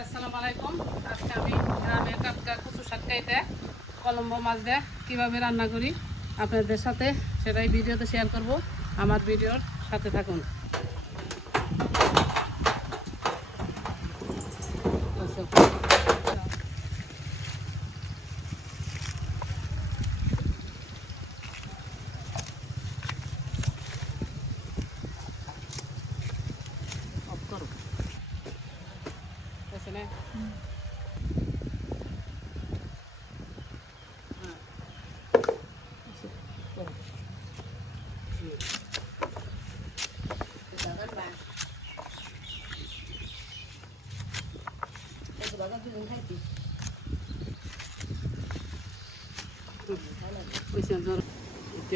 আসসালামু আলাইকুম। আজকে আমি গ্রামের টাটকা কচু শাক কেটে কলম্বো মাছ দিয়ে কীভাবে রান্না করি আপনাদের সাথে সেটাই ভিডিওতে শেয়ার করব। আমার ভিডিওর সাথে থাকুন।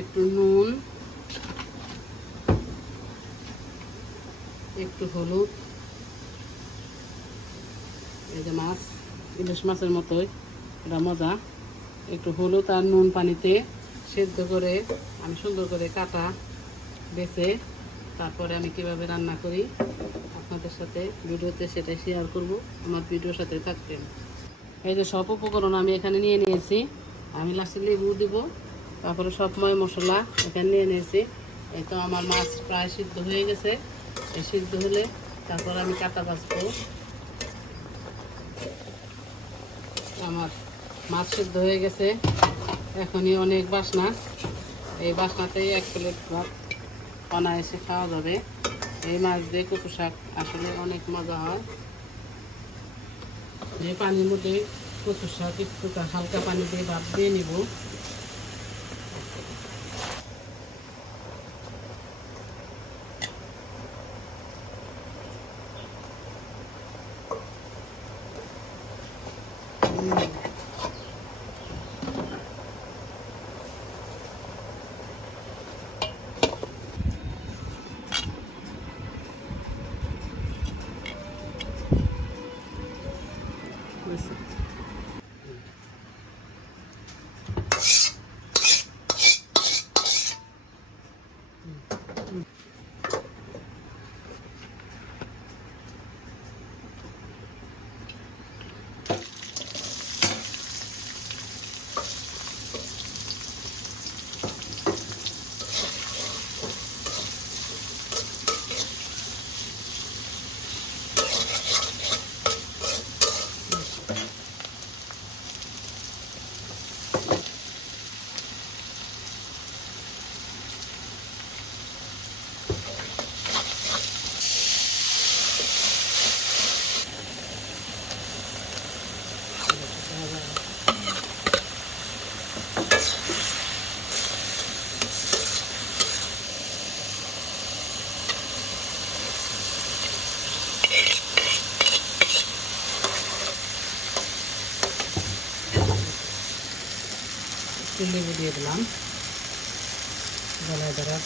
একটু নুন, একটু হলুদ, এই যে মাছ ইলিশ মাছের মতোই এটা মজা। একটু হলুদ আর নুন পানিতে সেদ্ধ করে আমি সুন্দর করে কাটা বেছে তারপরে আমি কিভাবে রান্না করি আপনাদের সাথে ভিডিওতে সেটাই শেয়ার করব। আমার ভিডিওর সাথে থাকবেন। এই যে সব উপকরণ আমি এখানে নিয়ে নিয়েছি। আমি লাস্টে লেবু দিব, তারপরে সব মশলা এখানে নিয়ে নিয়েছি। এই তো আমার মাছ প্রায় সিদ্ধ হয়ে গেছে। এই সিদ্ধ হলে তারপর আমি কাটা বাছবো। আমার মাছ সিদ্ধ হয়ে গেছে, এখনই অনেক বাসনা। এই বাসনাতেই 1 প্লেট ভাত অনায়াসে খাওয়া যাবে। এই মাছ দিয়ে কচু শাক আসলে অনেক মজা হয়। এই পানির মধ্যে কচু শাক একটু হালকা পানি দিয়ে ভাত দিয়ে নিব। লেবু দিয়ে দিলাম। গলায় ধরার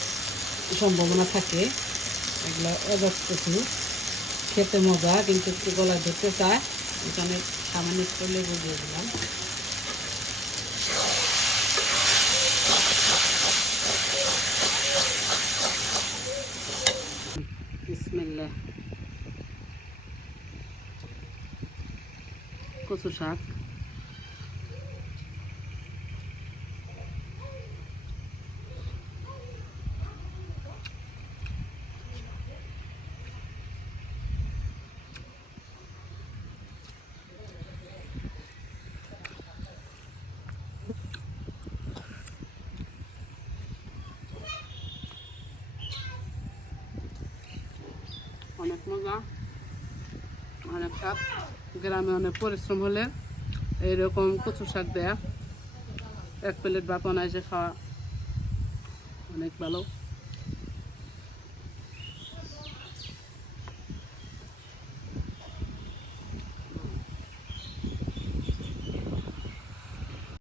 সম্ভাবনা থাকে, এগুলো অবশ্যই খেতে মজা, কিন্তু একটু গলায় ধরতে চায়, এখানে সামান্য একটু লেবু দিয়ে দিলাম। বিসমিল্লাহ। কচু শাক অনেক মজা, অনেক স্বাদ। গ্রামে অনেক পরিশ্রম হলে এইরকম কচু শাক দেয়া 1 প্লেট ভাত বানাইছে খাওয়া অনেক ভালো।